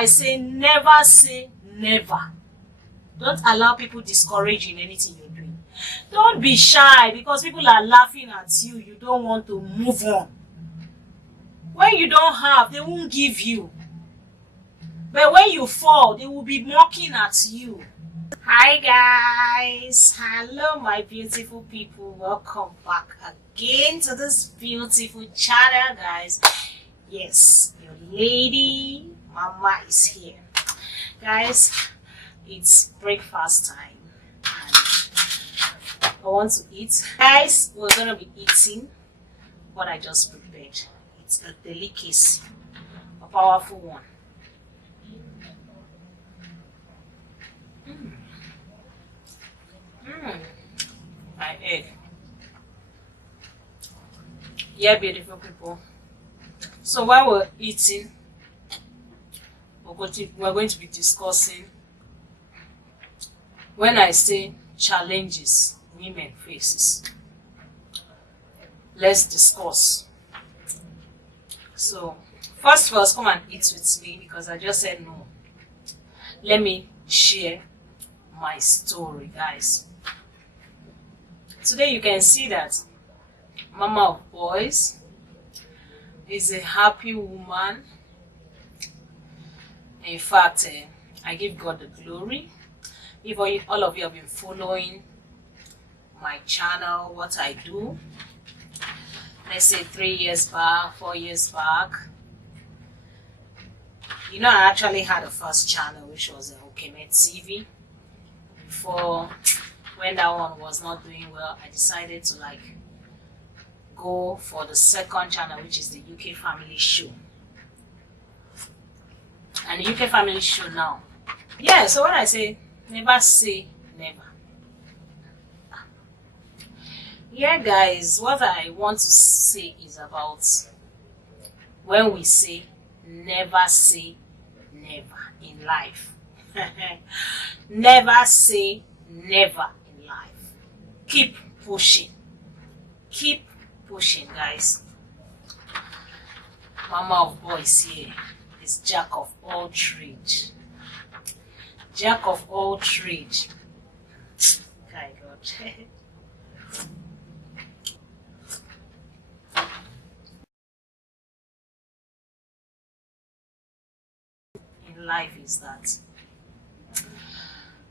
I say never. Don't allow people discourage you in anything you're doing. Don't be shy because people are laughing at you. You don't want to move on. When you don't have, they won't give you. But when you fall, they will be mocking at you. Hi guys. Hello my beautiful people. Welcome back again to this beautiful channel, guys. Yes, your lady mama is here. Guys, it's breakfast time and I want to eat. Guys, we're gonna be eating what I just prepared. It's a delicacy, a powerful one. My egg. Yeah, beautiful people. So while we're eating, we're going to be discussing, when I say challenges women faces, let's discuss. So first, come and eat with me because I just said no. Let me share my story, guys. Today you can see that mama of boys is a happy woman. In fact, I give God the glory. If all of you have been following my channel, what I do, let's say 3 years back, 4 years back, you know, I actually had a first channel which was Okeme TV. Before, when that one was not doing well, I decided to go for the second channel, which is the UK Family Show. And the UK Family Show now. Yeah, so when I say never. Yeah, guys, what I want to say is about when we say never in life. Never say never in life. Keep pushing, guys. Mama of boys here is jack of all trades. Jack of all trades. My God. In life is that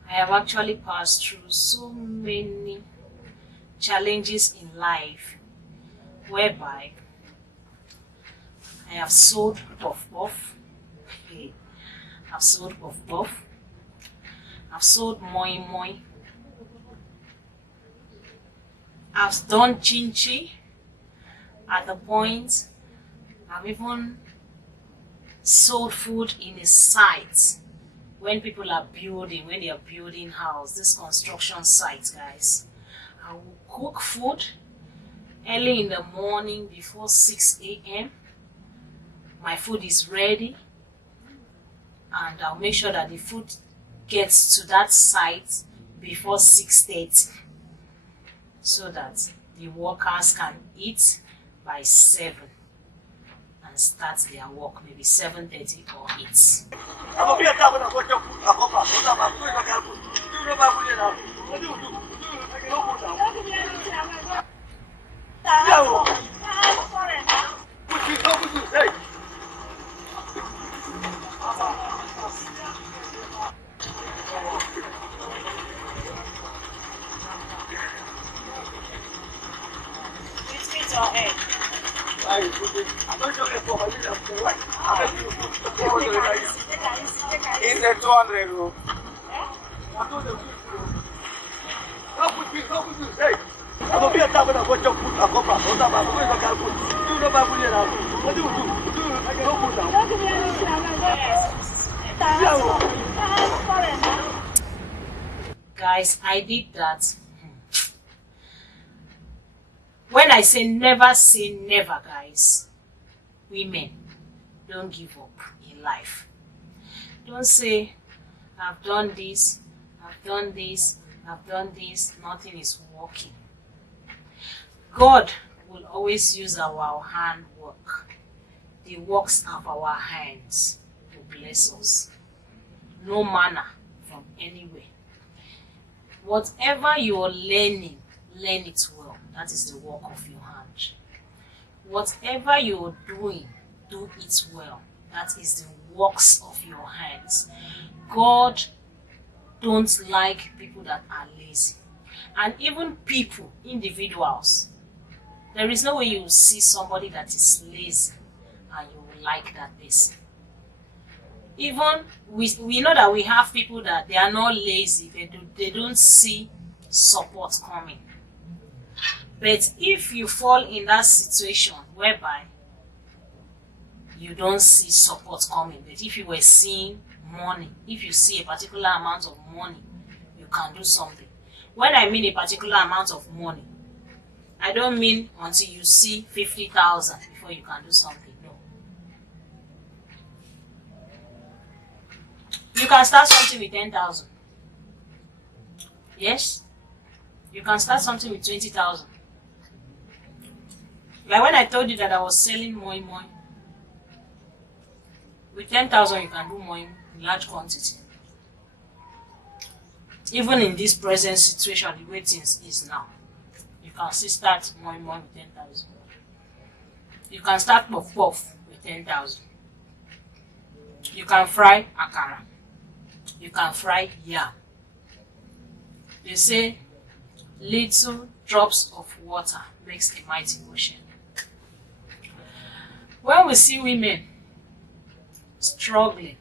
I have actually passed through so many challenges in life whereby I have sold puff. I've sold puff. I've sold moi. I've done chinchi. At the point, I've even sold food in a site when people are building, when they are building house, this construction site, guys. I will cook food early in the morning before 6 a.m. My food is ready and I'll make sure that the food gets to that site before 6:30 so that the workers can eat by 7 and start their work maybe 7:30 or 8. Is it 200? Guys, I did that. When I say never, guys, women, don't give up in life. Don't say, I've done this, nothing is working. God will always use our handwork, the works of our hands, to bless us. No manna from anywhere. Whatever you're learning, learn it well. That is the work of your hand. Whatever you're doing, do it well. That is the works of your hands. God don't like people that are lazy. And even people, individuals, there is no way you will see somebody that is lazy and you will like that person. Even we know that we have people that they are not lazy, they don't see support coming. But if you fall in that situation whereby you don't see support coming, but if you were seeing money, if you see a particular amount of money, you can do something. When I mean a particular amount of money, I don't mean until you see 50,000 before you can do something. No. You can start something with 10,000. Yes? You can start something with 20,000. Like when I told you that I was selling moi moi, with 10,000 you can do moi in large quantity. Even in this present situation, the way things is now, you can still start moi moi with 10,000. You can start puff puff with 10,000. You can fry akara. You can fry yam. They say little drops of water makes a mighty ocean. When we see women struggling,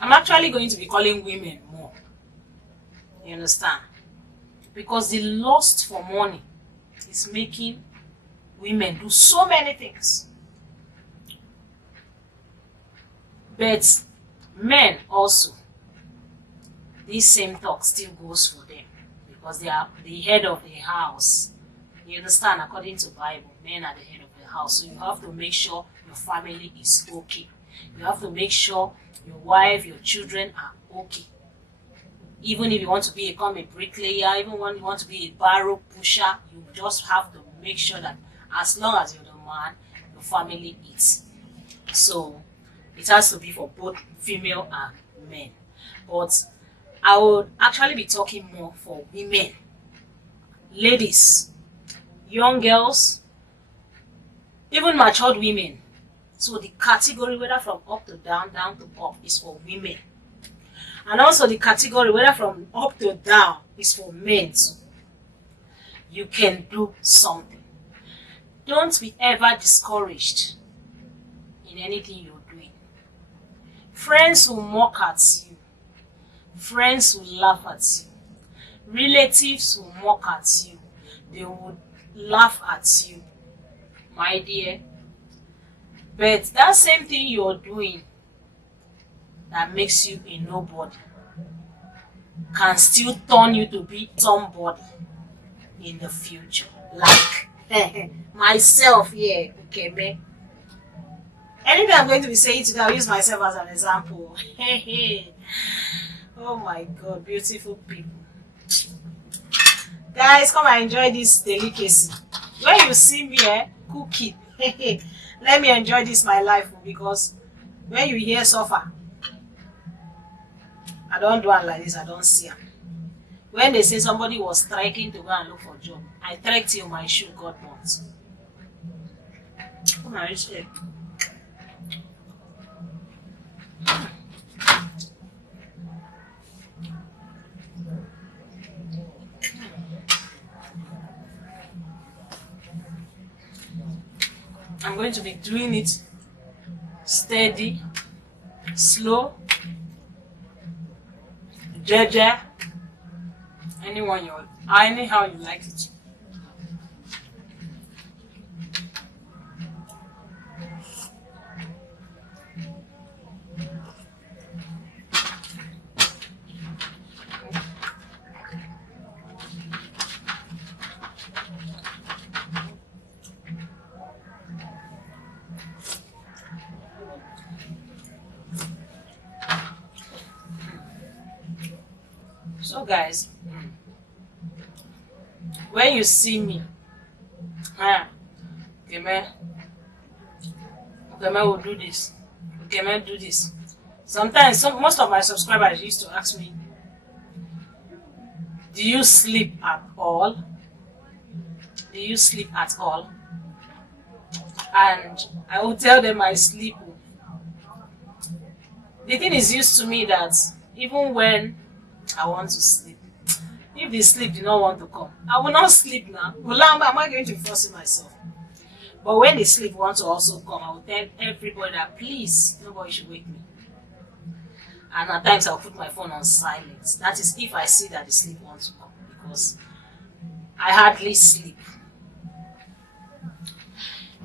I'm actually going to be calling women more. You understand? Because the lust for money is making women do so many things. But men also, this same talk still goes for them because they are the head of the house. You understand? According to Bible, men are the head of the house. So you have to make sure your family is okay. You have to make sure your wife, your children are okay. Even if you want to become a bricklayer, even when you want to be a barrow pusher, you just have to make sure that as long as you're the man, your family eats. So it has to be for both female and men. But I would actually be talking more for women, ladies, young girls, even matured women. So the category, whether from up to down, down to up, is for women. And also the category, whether from up to down, is for men too. You can do something. Don't be ever discouraged in anything you're doing. Friends will mock at you. Friends will laugh at you. Relatives will mock at you. They will laugh at you, my dear. But that same thing you're doing that makes you a nobody can still turn you to be somebody in the future. Like myself here, okay, man. Anything I'm going to be saying today, I'll use myself as an example. Oh my God, beautiful people. Guys, come and enjoy this delicacy. When you see me, cook it. Let me enjoy this my life, because when you hear suffer, I don't do it like this, I don't see them. When they say somebody was striking to go and look for a job, I trek till my shoe got burnt. Come on, reach there. I'm going to be doing it steady, slow, jeje, anyhow you like it. So guys, when you see me, okay, will do this. can I do this? Sometimes most of my subscribers used to ask me, do you sleep at all? Do you sleep at all? And I will tell them I sleep. The thing is used to me that even when I want to sleep, if the sleep do not want to come, I will not sleep now. Well, am I going to force it myself? But when the sleep wants to also come, I will tell everybody that please, nobody should wake me. And at times I'll put my phone on silent. That is if I see that the sleep wants to come, because I hardly sleep.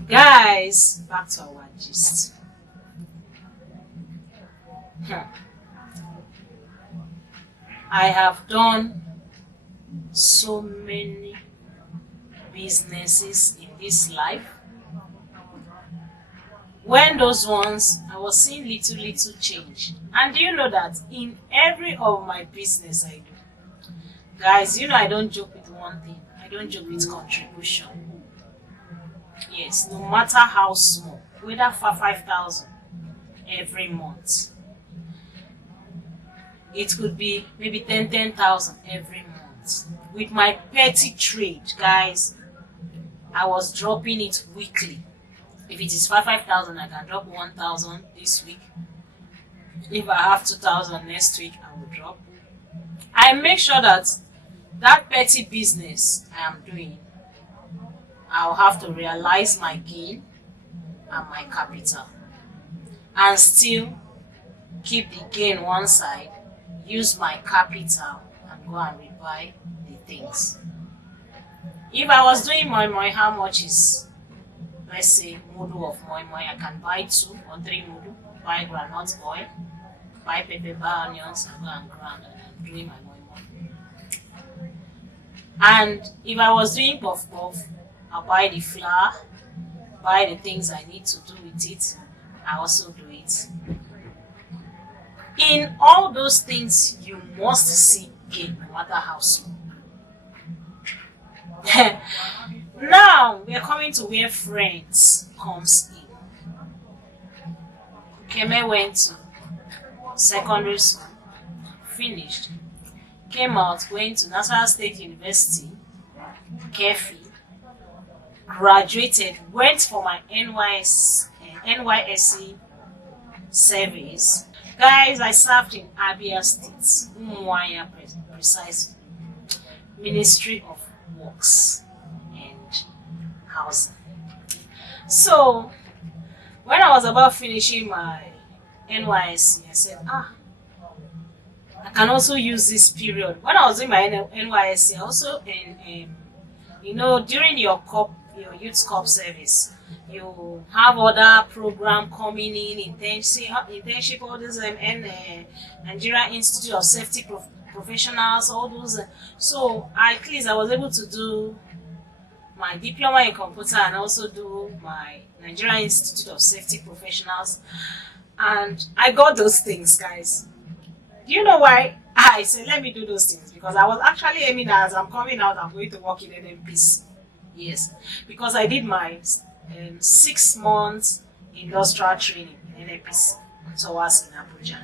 Guys, back to our gist. I have done so many businesses in this life. When those ones, I was seeing little change. And do you know that in every of my business I do, guys, you know I don't joke with one thing. I don't joke with contribution. Yes, no matter how small, whether for 5,000 every month, it could be maybe 10,000 every month. With my petty trade, guys, I was dropping it weekly. If it is 5,000, I can drop 1,000 this week. If I have 2,000 next week, I will drop. I make sure that that petty business I am doing, I'll have to realize my gain and my capital, and still keep the gain one side, use my capital and go and rebuy the things. If I was doing moi, how much is, let's say, mudu of moi, I can buy 2 or 3 mudu, buy groundnut oil, buy pepper, buy onions, and go and grind, and I'm doing my moi. And if I was doing puff, I'll buy the flour, buy the things I need to do with it, I also do it. In all those things, you must see gain, no matter how small. Now we are coming to where friends comes in. Keme went to secondary school, finished, came out, went to National State University, Kefi, graduated, went for my NYSC service. Guys, I served in Abia State, Umuahia precisely, Ministry of Works and Housing. So, when I was about finishing my NYSC, I said, I can also use this period. When I was doing my NYSC, also during your youth corp service, you have other program coming in, internship, all those Nigeria Institute of Safety Professionals, all those. So at least I was able to do my diploma in computer and also do my Nigeria Institute of Safety Professionals, and I got those things, guys. Do you know why I said let me do those things? Because I was actually aiming that as I'm coming out, I'm going to work in NMPs. Yes, because I did my 6 months industrial training in NMPs, so I was in Abuja.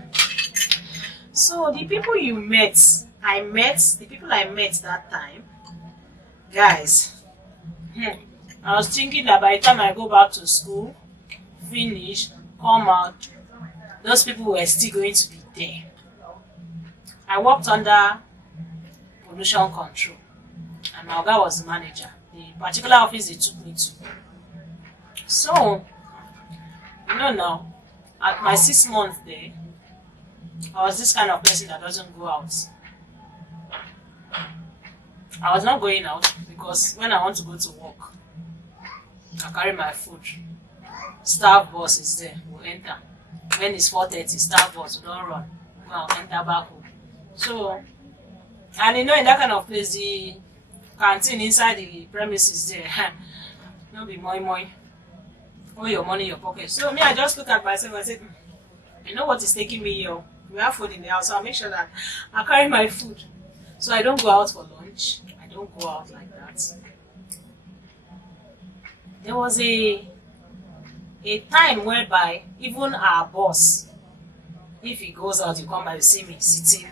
So the people the people I met that time, guys, I was thinking that by the time I go back to school, finish, come out, those people were still going to be there. I worked under pollution control, and my guy was the manager. The particular office they took me to. So, now, at my 6 months there, I was this kind of person that doesn't go out. I was not going out because when I want to go to work, I carry my food. Staff boss is there, we'll enter. When it's 4:30, staff boss will don't run. I'll enter back home. So, and in that kind of place, the canteen inside the premises there, no be moi. All your money in your pocket. So me, I just look at myself and say, you know what is taking me here? We have food in the house, so I'll make sure that I carry my food. So I don't go out for lunch. I don't go out like that. There was a a time whereby even our boss, if he goes out, you come and you see me sitting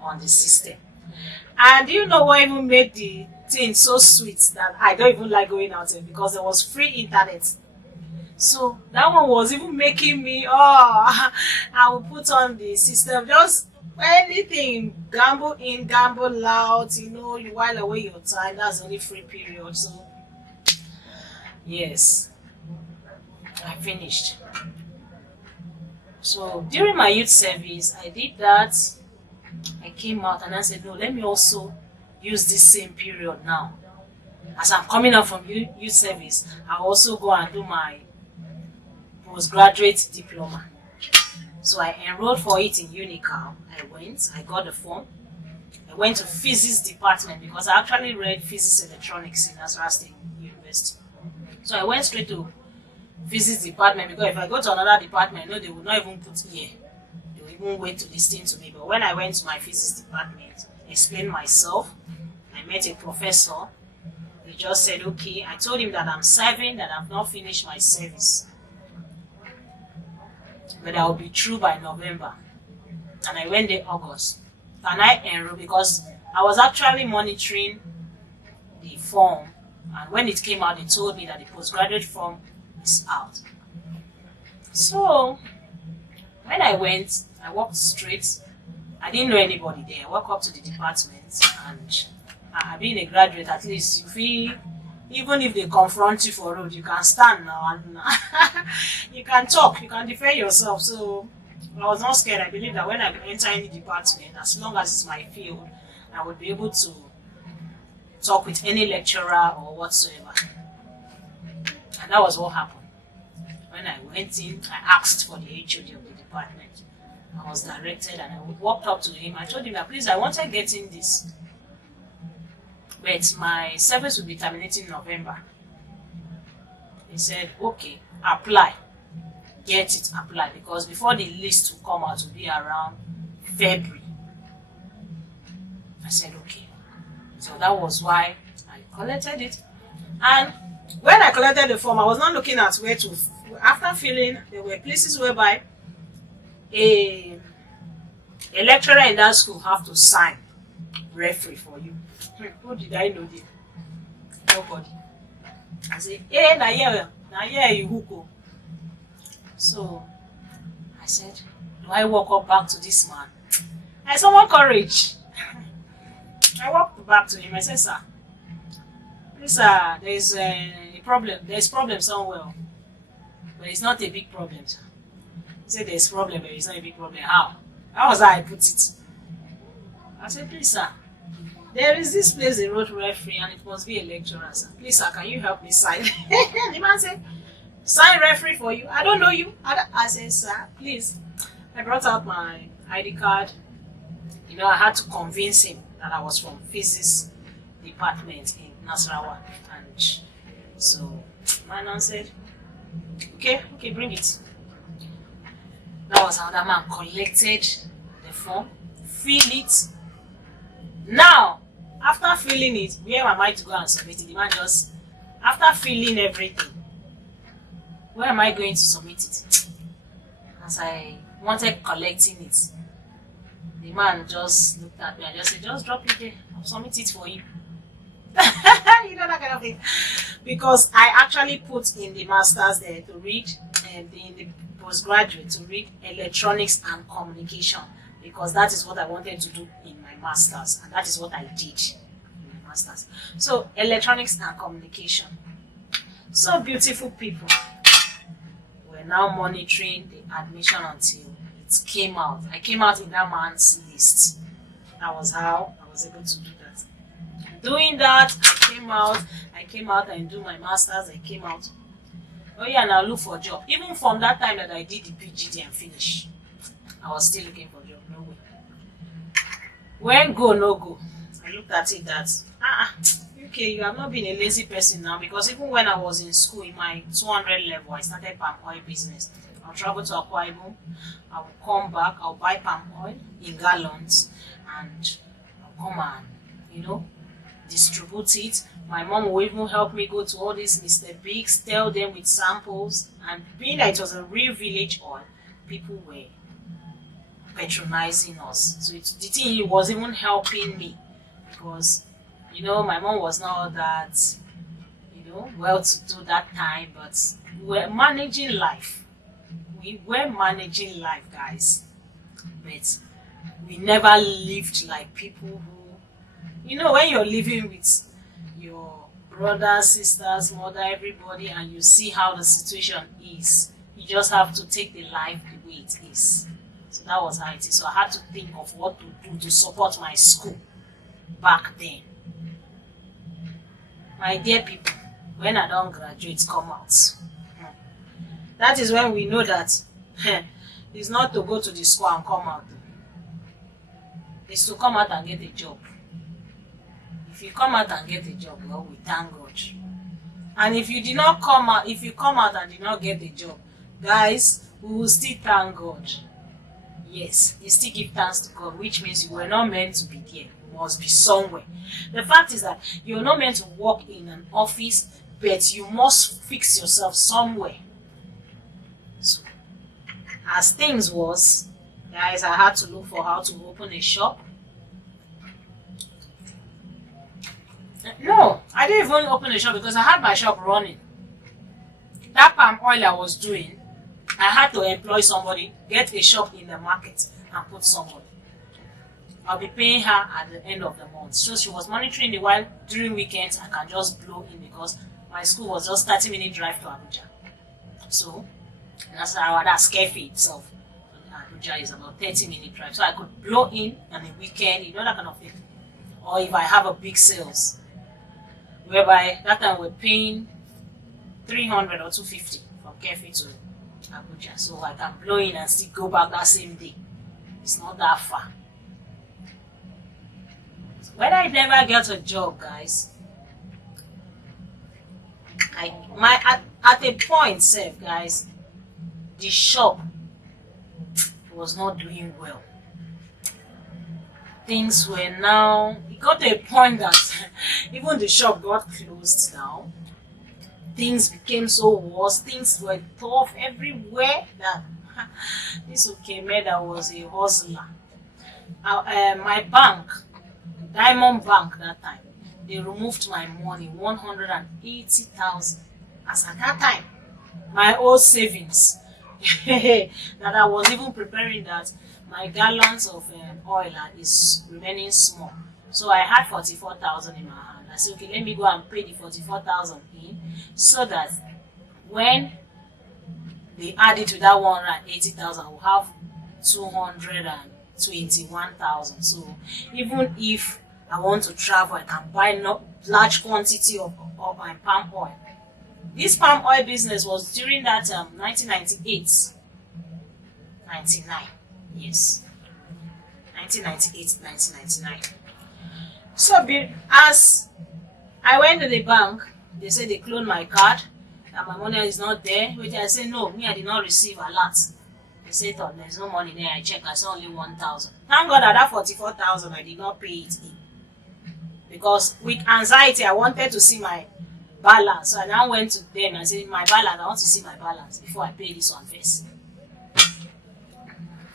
on the system. And you know what even made the thing so sweet that I don't even like going out there, because there was free internet. So that one was even making me, I will put on the system, just anything, gamble in, gamble out, you know, you while away your time. That's the only free period. So yes, I finished. So during my youth service, I did that. I came out and I said, no, let me also use this same period now. As I'm coming out from youth service, I'll also go and do my postgraduate diploma. So I enrolled for it in Unical. I got the form. I went to physics department because I actually read physics electronics in Nasarawa State University. So I went straight to physics department, because if I go to another department, no, they would not even put here. They would even wait to listen to me. But when I went to my physics department, explained myself, I met a professor. He just said, okay. I told him that I'm serving, that I've not finished my service, but I will be through by November. And I went there August. Can I enroll? Because I was actually monitoring the form, and when it came out, they told me that the postgraduate form is out. So when I went, I walked straight. I didn't know anybody there. I walked up to the department, and being a graduate, at least you feel, even if they confront you for road, you can stand now and you can talk, you can defend yourself. So I was not scared. I believe that when I enter any department, as long as it's my field, I would be able to talk with any lecturer or whatsoever. And that was what happened. When I went in, I asked for the HOD of the department. I was directed and I walked up to him. I told him that, please, I wanted getting this, but my service will be terminating in November. He said, okay, apply. Get it, apply. Because before the list will come out, it will be around February. I said, okay. So that was why I collected it. And when I collected the form, I was not looking at where to. After filling, there were places whereby a lecturer in that school have to sign referee for you. Who did I know there? Nobody. I said, hey, na here you hook. So I said, do I walk up back to this man? I summoned courage. I walked back to him. I said, sir, please, sir, there is a problem. There is problem somewhere, but it's not a big problem, sir. He said, there is problem, but it's not a big problem. How? How was I put it? I said, please, sir, there is this place they wrote referee and it must be a lecturer, sir. Please, sir, can you help me sign? The man said, sign referee for you? I don't know you. I said, sir, please. I brought out my ID card. You know, I had to convince him that I was from physics department in Nasarawa. And so my man said, okay, bring it. That was how that man collected the form, fill it. Now, after filling it, where am I to go and submit it? The man just, after filling everything, where am I going to submit it? As I wanted collecting it, the man just looked at me and just said, just drop it there, I'll submit it for you. You know, that kind of thing. Because I actually put in the masters there to read, and in the postgraduate to read electronics and communication, because that is what I wanted to do in my masters, and that is what I did in my masters. So electronics and communication. So beautiful people. We're now monitoring the admission until it came out. I came out in that man's list. That was how I was able to do that. Doing that, I came out and do my masters. I came out. Oh yeah, and I look for a job. Even from that time that I did the PGD and finish, I was still looking for a job. No way. When go, no go. I looked at it that, okay, you have not been a lazy person now, because even when I was in school, in my 200 level, I started palm oil business. I'll travel to Akwa Ibom, I will come back, I'll buy palm oil in gallons, and I'll come and, you know, distribute it. My mom will even help me go to all these Mr. Bigs, tell them with samples, And being that it was a real village oil, people were patronizing us. So the thing was even helping me because, my mom was not that, well to do that time, but we were managing life. We were managing life, guys. But we never lived like people who, when you're living with your brothers, sisters, mother, everybody, and you see how the situation is, you just have to take the life the way it is. So that was how it is. So I had to think of what to do to support my school back then. My dear people, when I don't graduate, come out. That is when we know that it's not to go to the school and come out. It's to come out and get a job. If you come out and get a job, well, we thank God. And if you did not come out, if you come out and did not get a job, guys, we will still thank God. Yes, you still give thanks to God, which means you were not meant to be there. You must be somewhere. The fact is that you're not meant to work in an office, but you must fix yourself somewhere. So, as things was, guys, I had to look for how to open a shop. No, I didn't even open a shop because I had my shop running. That palm oil I was doing, I had to employ somebody, get a shop in the market and put somebody. I'll be paying her at the end of the month. So she was monitoring the while during weekends I can just blow in because my school was just 30-minute drive to Abuja. So that's Kefi itself. Abuja is about 30-minute drive. So I could blow in on a weekend, that kind of thing. Or if I have a big sales, whereby that time we're paying 300 or 250 from Kefi to Abuja. So I can blow in and still go back that same day. It's not that far. So when I never get a job, guys, at a point, guys, the shop was not doing well. Things were now, it got to a point that even the shop got closed down. Things became so worse, things were tough everywhere that this Ukeme that was a hustler. My bank, Diamond Bank that time, they removed my money, 180,000. As at that time, my old savings that I was even preparing that my gallons of oil is remaining small. So I had 44,000 in my hand. I said, okay, let me go and pay the 44,000 in so that when they add it to that 180,000, we'll have 221,000. So even if I want to travel, I can buy large quantity of palm oil. This palm oil business was during that 1998, 99. Yes, 1998, 1999. So as I went to the bank, they said they cloned my card and my money is not there. Which I said, no, I did not receive a lot. They said, oh, there's no money there. I checked, I saw only 1,000. Thank God that 44,000 I did not pay it in. Because with anxiety, I wanted to see my balance. So I now went to them and said, my balance, I want to see my balance before I pay this one first.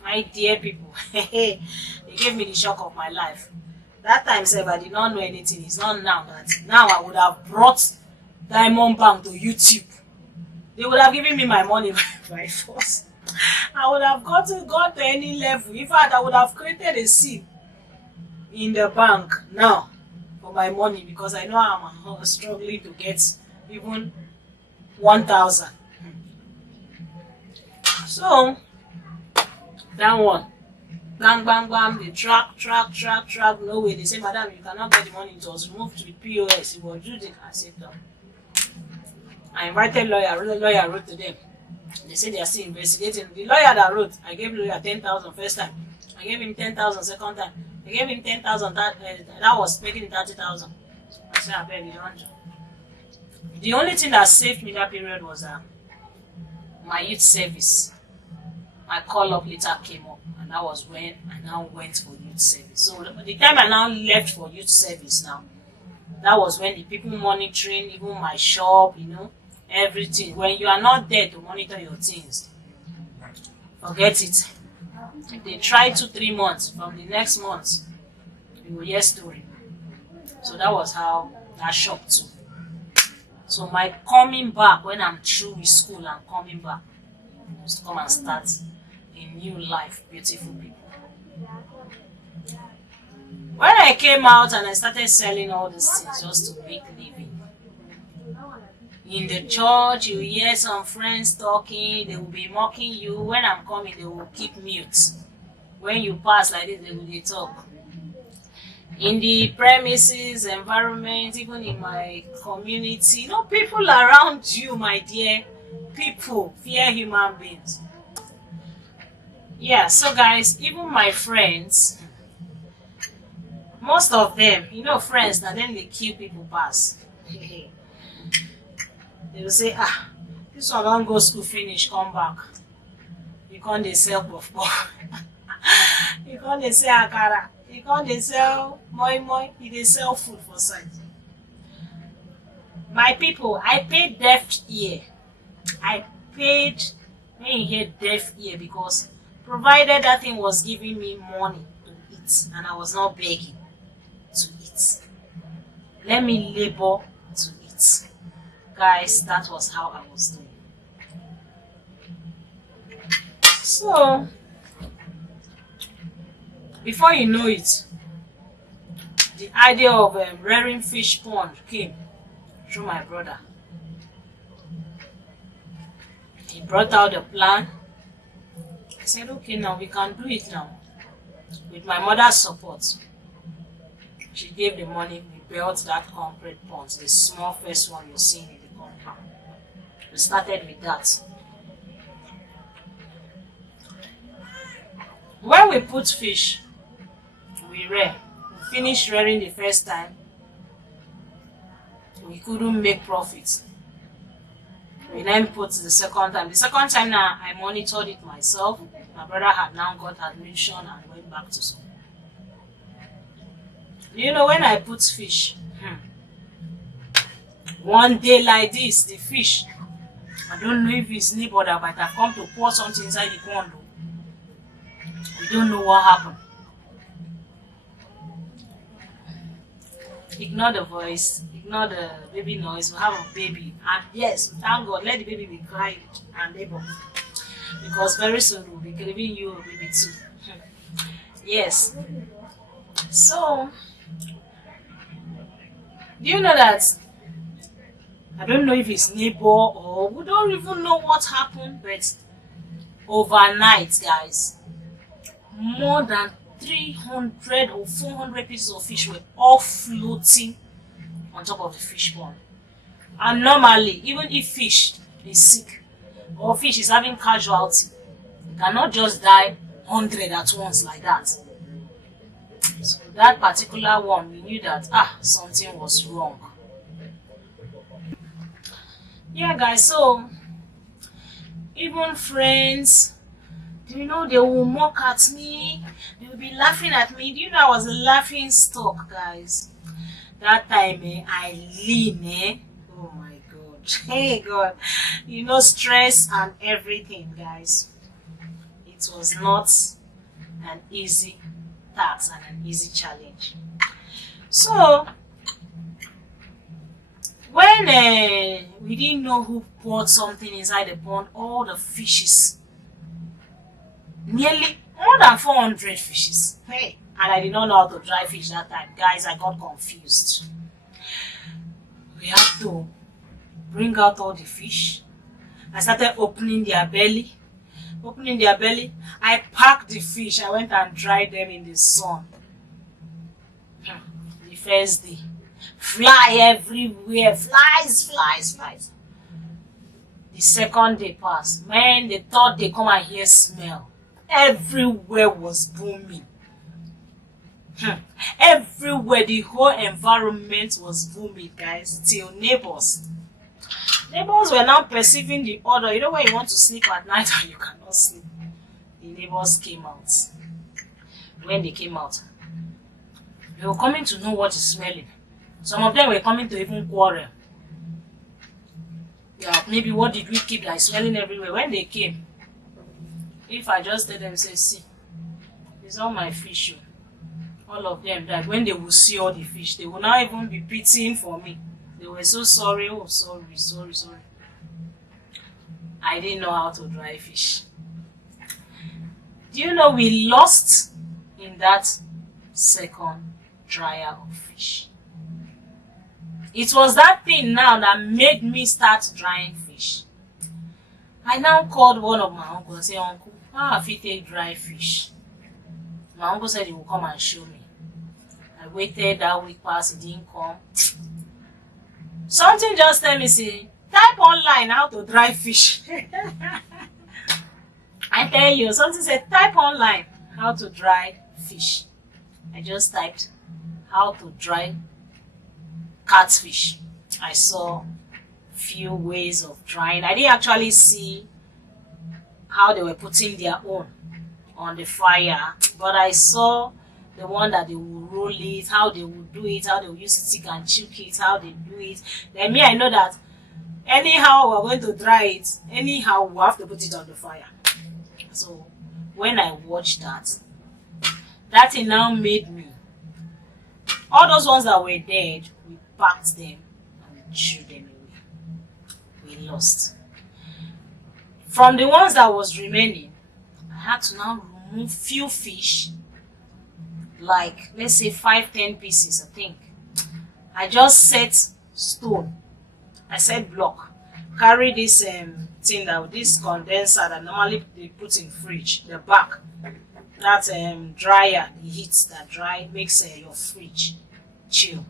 My dear people, they gave me the shock of my life. That time, I did not know anything. It's not now that now I would have brought Diamond Bank to YouTube. They would have given me my money by force. I would have got to any level. In fact, I would have created a seed in the bank now for my money because I know I'm struggling to get even 1,000. So that one, bang, bang, bang, they track, no way. They say, madam, you cannot get the money. It was removed to the POS. It was used. I said, no. I invited lawyer. The lawyer wrote to them. They said they are still investigating. The lawyer that wrote, I gave lawyer 10,000 first time. I gave him 10,000 second time. I gave him 10,000. That was making 30,000. I said, I beg you don't. The only thing that saved me that period was my youth service. My call up later came up, and that was when I now went for youth service. So the time I now left for youth service now, that was when the people monitoring even my shop, everything. When you are not there to monitor your things, forget it. If they try 2-3 months, from the next month, you will hear story. So that was how that shocked too. So my coming back, when I'm through with school and coming back, was to come and start a new life, beautiful people. When I came out and I started selling all these things just to make living, in the church you hear some friends talking, they will be mocking you. When I'm coming, they will keep mute. When you pass like this, they will talk. In the premises, environment, even in my community, people around you, my dear, people fear human beings. Yeah, so guys, even my friends, most of them, friends that then they kill people pass. They will say, this one don't go school finish, come back. You can't dey sell puff puff. You can't dey sell akara. You can't dey sell moi moi. You dey sell food for site. My people, I paid deaf ear. I paid, when you hear deaf ear, because provided that thing was giving me money to eat and I was not begging to eat, let me labor to eat. Guys, that was how I was doing. So, before you know it, the idea of rearing fish pond came through my brother. He brought out the plan. I said, okay, now we can do it now. With my mother's support, she gave the money. We built that concrete pond, the small first one you're seeing in the compound. We started with that. When we put fish, we rear. We finished rearing the first time. We couldn't make profit. We then put the second time. The second time now, I monitored it myself. My brother had now got admission and went back to school. When I put fish, one day like this, the fish, I don't know if it's neighbor that might have come to pour something inside the pond. We don't know what happened. Ignore the voice, ignore the baby noise. We have a baby, and yes, thank God, let the baby be crying and labor, because very soon we'll be giving you a baby too. Yes. So, do you know that? I don't know if it's neighbor or we don't even know what happened, but overnight, guys, more than 300 or 400 pieces of fish were all floating on top of the fish pond. And normally, even if fish is sick or fish is having casualty, it cannot just die 100 at once like that. So that particular one, we knew that something was wrong. Yeah, guys, so even friends, they will mock at me, they will be laughing at me. Do you know I was a laughing stock, guys? That time, I lean, oh my God, hey God, stress and everything, guys. It was not an easy task and an easy challenge. So, when we didn't know who poured something inside the pond, all the fishes, nearly more than 400 fishes. Hey, and I did not know how to dry fish that time. Guys, I got confused. We had to bring out all the fish. I started opening their belly. I packed the fish. I went and dried them in the sun. The first day, fly everywhere, flies. The second day passed. Man, the third day, come and hear smell. Everywhere was booming. Everywhere, the whole environment was booming, guys. Till neighbors were now perceiving the odor. When you want to sleep at night and you cannot sleep, the neighbors came out. When they came out, they were coming to know what is smelling. Some of them were coming to even quarrel. Yeah, maybe what did we keep like smelling everywhere? When they came, if I just tell them, say, see, it's all my fish. All of them died. When they will see all the fish, they will not even be pitying for me. They were so sorry. Oh, sorry. I didn't know how to dry fish. Do you know we lost in that second dryer of fish? It was that thing now that made me start drying fish. I now called one of my uncles and said, Uncle, how have you take dry fish? My uncle said he will come and show me. I waited that week past, he didn't come. Something just tell me, say, type online how to dry fish. I tell you, something said, type online how to dry fish. I just typed how to dry catfish. I saw few ways of drying. I didn't actually see how they were putting their own on the fire, but I saw the one that they will roll it, how they will do it, how they will use stick and choke it, how they do it. Then me, I know that anyhow we're going to dry it, anyhow we have to put it on the fire. So when I watched that, that thing now made me, all those ones that were dead, we packed them and we threw them away. We lost. From the ones that was remaining, I had to now remove few fish, like let's say 5-10 pieces. I think I just set stone, I set block, carry this thing, that this condenser that normally they put in fridge, the back, that dryer, the heat that dry makes your fridge chill.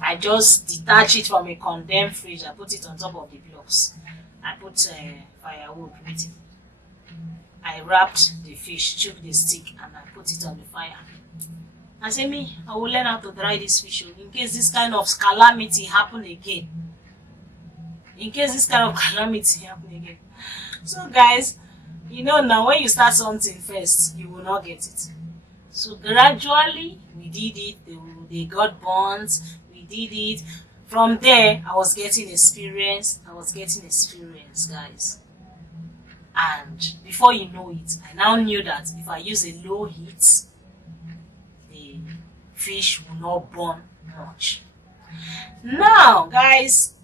I just detach it from a condemned fridge. I put it on top of the blocks. I put firewood with it. I wrapped the fish, took the stick, and I put it on the fire. I said, me, I will learn how to dry this fish in case this kind of calamity happen again. In case this kind of calamity happen again. So guys, you know now when you start something first, you will not get it. So gradually, we did it. They got burnt. We did it. From there, I was getting experience. Guys. And before you know it, I now knew that if I use a low heat, the fish will not burn much. Now, guys,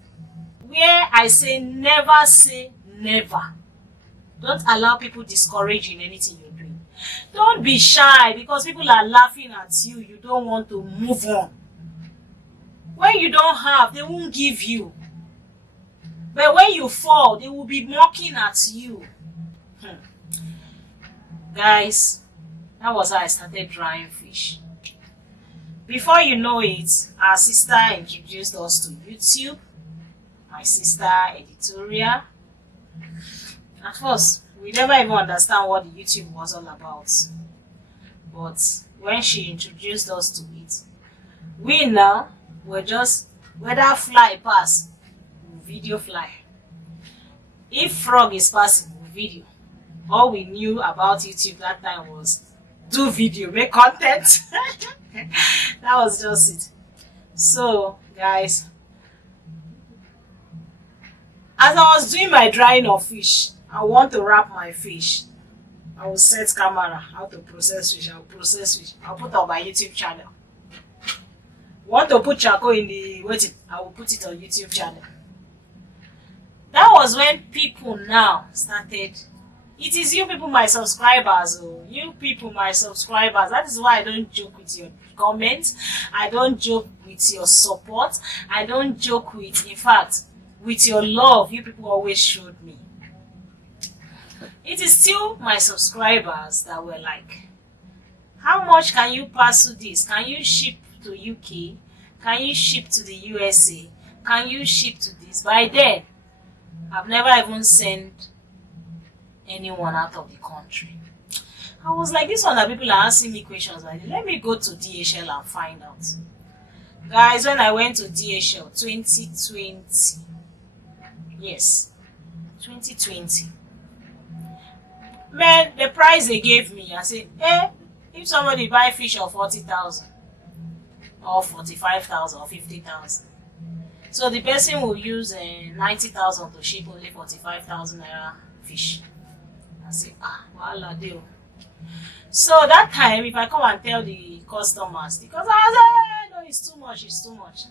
where I say never. Don't allow people discourage in anything you're doing. Don't be shy because people are laughing at you. You don't want to move on. When you don't have, they won't give you. But when you fall, they will be mocking at you. Guys, that was how I started drying fish. Before you know it, our sister introduced us to YouTube. My sister, editorial. At first, we never even understand what the YouTube was all about. But when she introduced us to it, we now were just, whether fly pass, video fly. If frog is passing, video. All we knew about YouTube that time was do video, make content. That was just it. So, guys, as I was doing my drying of fish, I want to wrap my fish. I will set camera, how to process fish. I'll process fish. I'll put on my YouTube channel. Want to put charcoal in the waiting, I will put it on YouTube channel. That was when people now started. It is you people, my subscribers. Oh, you people, my subscribers. That is why I don't joke with your comments. I don't joke with your support. I don't joke with, in fact, with your love. You people always showed me. It is still my subscribers that were like, how much can you parcel this? Can you ship to UK? Can you ship to the USA? Can you ship to this? By then, I've never even sent anyone out of the country. I was like, this one that people are asking me questions like, let me go to DHL and find out. Guys, when I went to DHL 2020, yes, 2020, man, the price they gave me, I said, if somebody buy fish of 40,000 or 45,000 or 50,000, So the person will use 90,000 to ship only 45,000 naira fish. I say, voila, deal. So that time, if I come and tell the customers, because I was like, no, it's too much, it's too much.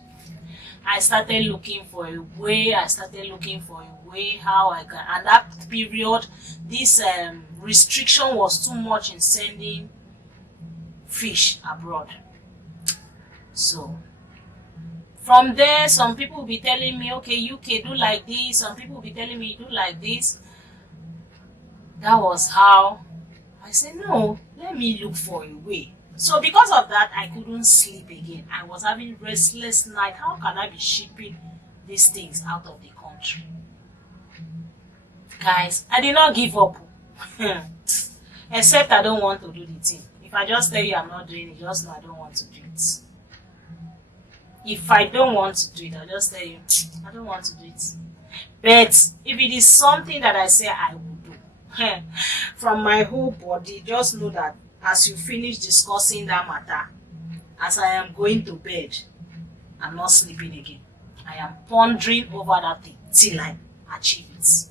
I started looking for a way. How I can. And that period, this restriction was too much in sending fish abroad. So from there, some people will be telling me, okay, UK do like this. Some people will be telling me do like this. That was how I said, no, let me look for a way. So because of that, I couldn't sleep again. I was having restless night. How can I be shipping these things out of the country? Guys, I did not give up. Except I don't want to do the thing. If I just tell you I'm not doing it, just know I don't want to do it. If I don't want to do it, I'll just tell you, I don't want to do it. But if it is something that I say I will do, from my whole body, just know that as you finish discussing that matter, as I am going to bed, I'm not sleeping again. I am pondering over that thing till I achieve it.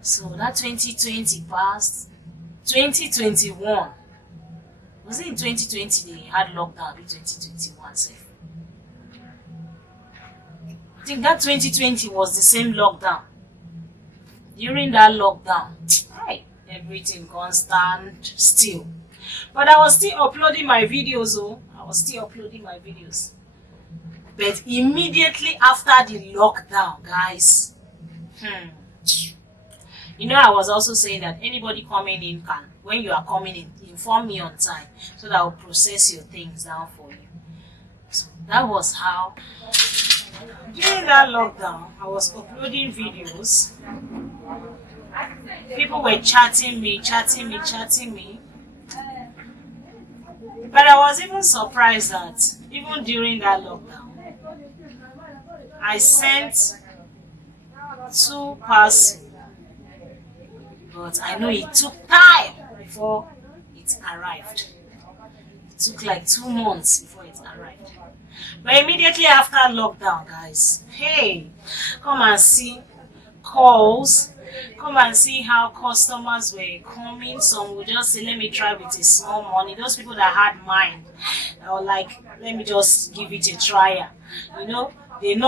So that 2020 passed. 2021. Was it in 2020 they had lockdown? In 2021, safe. I think that 2020 was the same lockdown. During that lockdown, everything constant still. But I was still uploading my videos, But immediately after the lockdown, guys, I was also saying that anybody coming in can, when you are coming in, inform me on time so that I'll process your things down for you. So that was how, during that lockdown, I was uploading videos. People were chatting me. But I was even surprised that even during that lockdown, I sent 2 parcels. But I know it took time before it arrived. It took like 2 months before it arrived. But immediately after lockdown, guys, hey, come and see calls. Come and see how customers were coming. Some would just say, let me try with a small money. Those people that had mind, they were like, let me just give it a try. They know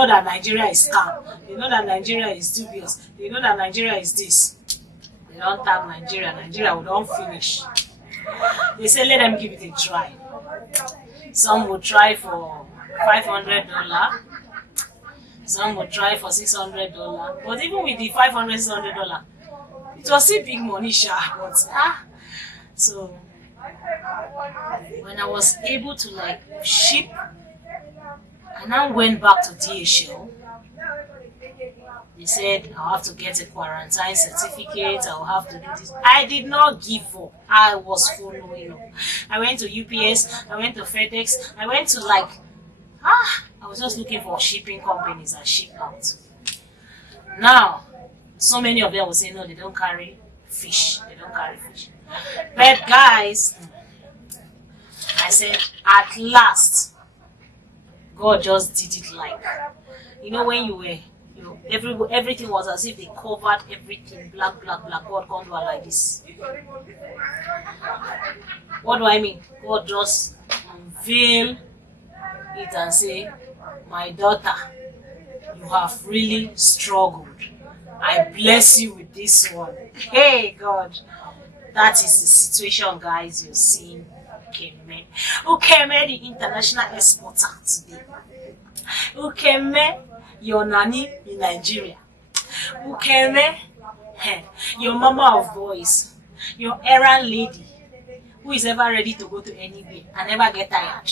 that Nigeria is scam. They know that Nigeria is dubious. They know that Nigeria is this. They don't tag Nigeria. Nigeria will don't finish. They say, let them give it a try. Some will try for $500. Some would try for $600. But even with the $500, $600, it was still big money, but so when I was able to ship, I now went back to DHL. They said I'll have to get a quarantine certificate, I'll have to do this. I did not give up. I was following up. I went to UPS, I went to FedEx, I went to I was just looking for shipping companies that ship out. Now, so many of them will say, no, they don't carry fish. But guys, I said, at last, God just did it when you were, everything was as if they covered everything, black. God come to like this. What do I mean? God just unveil it and say, my daughter, you have really struggled. I bless you with this one. Hey God, that is the situation, guys. You're seeing Ukeme, the international exporter today. Ukeme, your nanny in Nigeria. Ukeme, your mama of boys, your errand lady who is ever ready to go to anywhere and never get tired.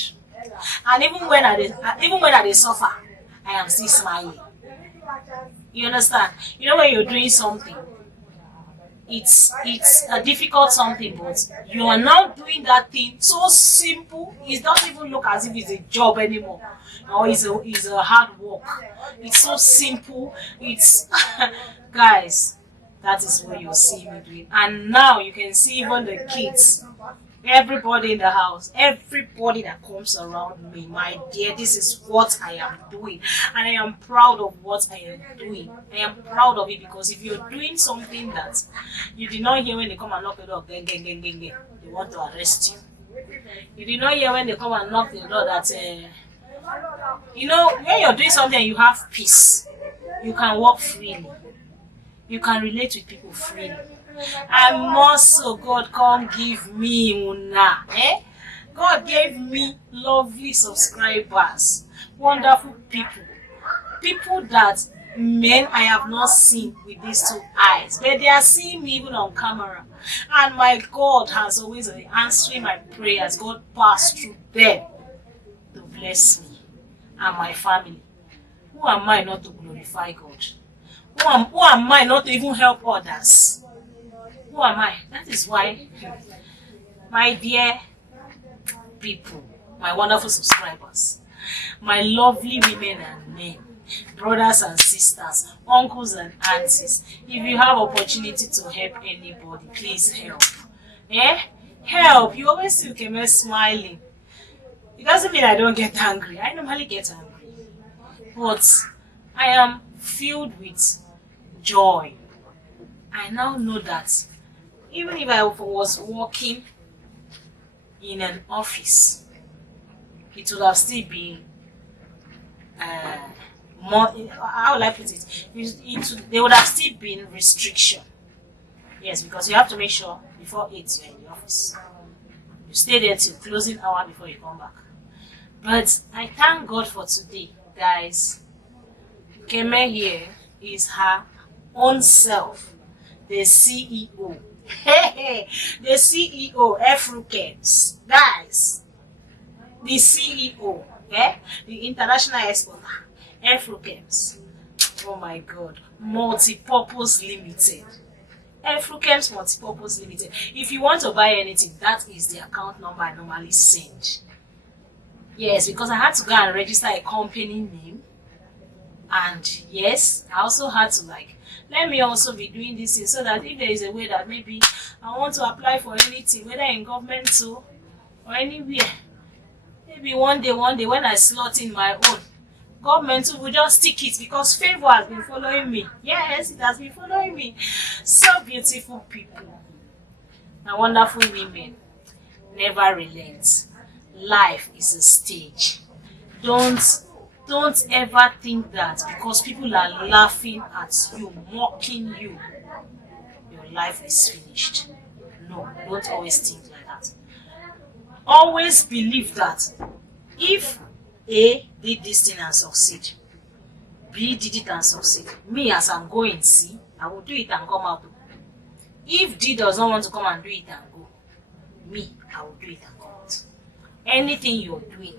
And even when I suffer, I am still smiling. You understand? When you're doing something, it's a difficult something, but you are now doing that thing so simple. It doesn't even look as if it's a job anymore, or it's a hard work. It's so simple. It's guys, that is what you're seeing me doing. And now you can see even the kids Everybody in the house, everybody that comes around me, my dear, this is what I am doing, and I am proud of what I am doing. I am proud of it, because if you're doing something that you did not hear when they come and knock the door, gang, gang, gang, gang, gang, they want to arrest you. You did not hear when they come and knock the door that you know, when you're doing something and you have peace, you can walk freely, you can relate with people freely. And more so, God come give me una. God gave me lovely subscribers, wonderful people, people that men I have not seen with these two eyes, but they are seeing me even on camera. And my God has always been answering my prayers. God passed through them to bless me and my family. Who am I not to glorify God? Who am I not to even help others? Who am I? That is why, my dear people, my wonderful subscribers, my lovely women and men, brothers and sisters, uncles and aunties, if you have opportunity to help anybody, please help. Help. You always see Ukeme smiling. It doesn't mean I don't get angry. I normally get angry. But I am filled with joy. I now know that even if I was working in an office, it would have still been more, how will I put it? There would have still been restriction. Yes, because you have to make sure before 8 you're in the office. You stay there till closing hour before you come back. But I thank God for today, guys. Keme here is her own self, the CEO. The CEO, Africans, guys. The CEO, the international exporter, Africans. Oh my God, Multipurpose Limited. Africans Multipurpose Limited. If you want to buy anything, that is the account number I normally send. Yes, because I had to go and register a company name. And yes, I also had to let me also be doing this thing, so that if there is a way that maybe I want to apply for anything, whether in government too or anywhere, maybe one day when I slot in my own, government too will just stick it, because favor has been following me. Yes, it has been following me. So beautiful people and wonderful women, never relent. Life is a stage. Don't ever think that because people are laughing at you, mocking you, your life is finished. No, don't always think like that. Always believe that if A did this thing and succeed, B did it and succeed, me as I'm going C, I will do it and come out. If D does not want to come and do it and go, me, I will do it and come out. Anything you're doing,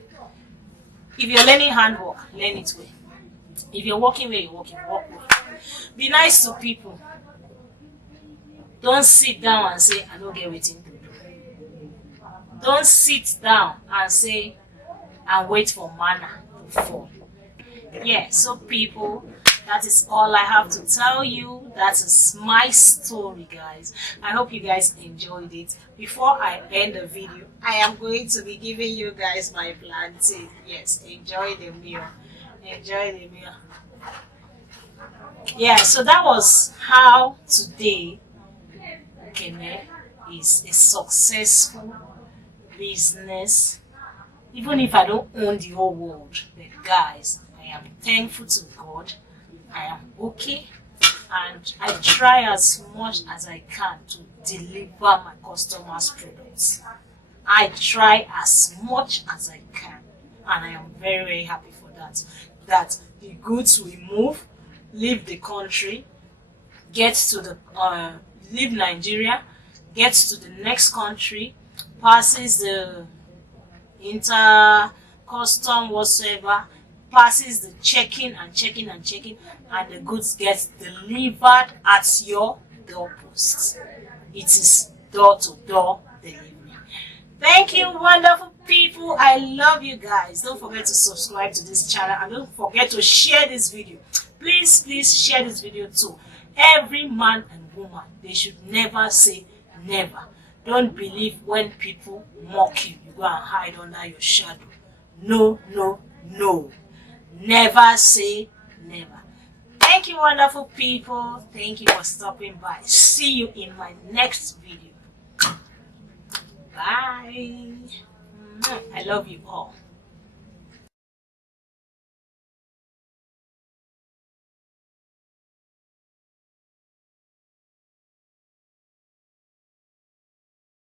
if you're learning handwork, learn it well. If you're working where you're working, work well. Be nice to people. Don't sit down and say, I don't get waiting to do. Don't sit down and say, and wait for manna to fall. Yeah, so people, that is all I have to tell you. That is my story, guys. I hope you guys enjoyed it. Before I end the video, I am going to be giving you guys my plantain. Yes, enjoy the meal. Enjoy the meal. Yeah, so that was how today Keme is a successful business. Even if I don't own the whole world, but guys, I am thankful to God. I am okay, and I try as much as I can to deliver my customers' products. I try as much as I can, and I am very, very happy for that. That the goods will move, leave the country, get to the leave Nigeria, gets to the next country, passes the inter-custom whatsoever, passes the checking and the goods get delivered at your doorpost. It is door-to-door delivery. Thank you, wonderful people. I love you guys. Don't forget to subscribe to this channel, and don't forget to share this video. Please share this video to every man and woman. They should never say never. Don't believe when people mock you, you go and hide under your shadow. No, no, no. Never say never. Thank you, wonderful people. Thank you for stopping by. See you in my next video. Bye. I love you all.